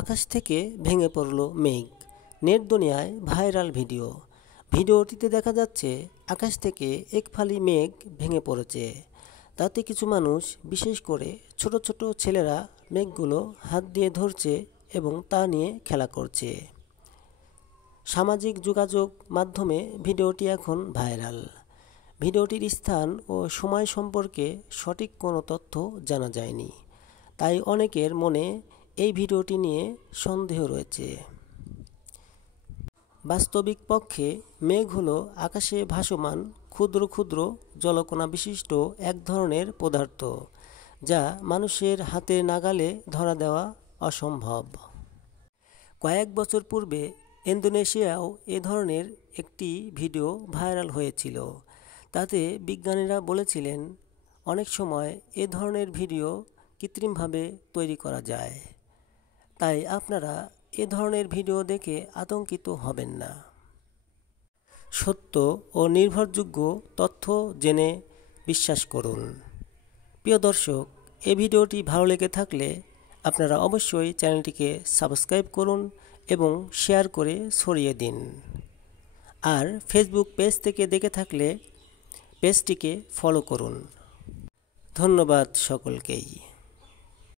আকাশ থেকে ভেঙে পড়ল মেঘ। নেট দুনিয়ায় ভাইরাল ভিডিও। ভিডিওটিতে দেখা যাচ্ছে আকাশ থেকে এক ফালি মেঘ ভেঙে পড়েছে। তাতে কিছু মানুষ, বিশেষ করে ছোট ছোট ছেলেরা মেঘগুলো হাত দিয়ে ধরছে এবং তা নিয়ে খেলা করছে। সামাজিক যোগাযোগ মাধ্যমে ভিডিওটি এখন ভাইরাল। ভিডিওটির স্থান ও সময় সম্পর্কে সঠিক কোনো তথ্য জানা যায়নি, তাই অনেকের মনে এই ভিডিওটি নিয়ে সন্দেহ রয়েছে। বাস্তবিক পক্ষে মেঘ হলো আকাশে ভাসমান ক্ষুদ্র ক্ষুদ্র জলকণা বিশিষ্ট এক ধরনের পদার্থ, যা মানুষের হাতের নাগালে ধরা দেওয়া অসম্ভব। কয়েক বছর পূর্বে ইন্দোনেশিয়াও এ ধরনের একটি ভিডিও ভাইরাল হয়েছিল। তাতে বিজ্ঞানীরা বলেছিলেন, অনেক সময় এ ধরনের ভিডিও কৃত্রিমভাবে তৈরি করা যায়, তাই আপনারা এ ধরনের ভিডিও দেখে আতঙ্কিত হবেন না। সত্য ও নির্ভরযোগ্য তথ্য জেনে বিশ্বাস করুন। প্রিয় দর্শক, এই ভিডিওটি ভালো লেগে থাকলে আপনারা অবশ্যই চ্যানেলটিকে সাবস্ক্রাইব করুন এবং শেয়ার করে ছড়িয়ে দিন। আর ফেসবুক পেজ থেকে দেখে থাকলে পেজটিকে ফলো করুন। ধন্যবাদ সকলকেই।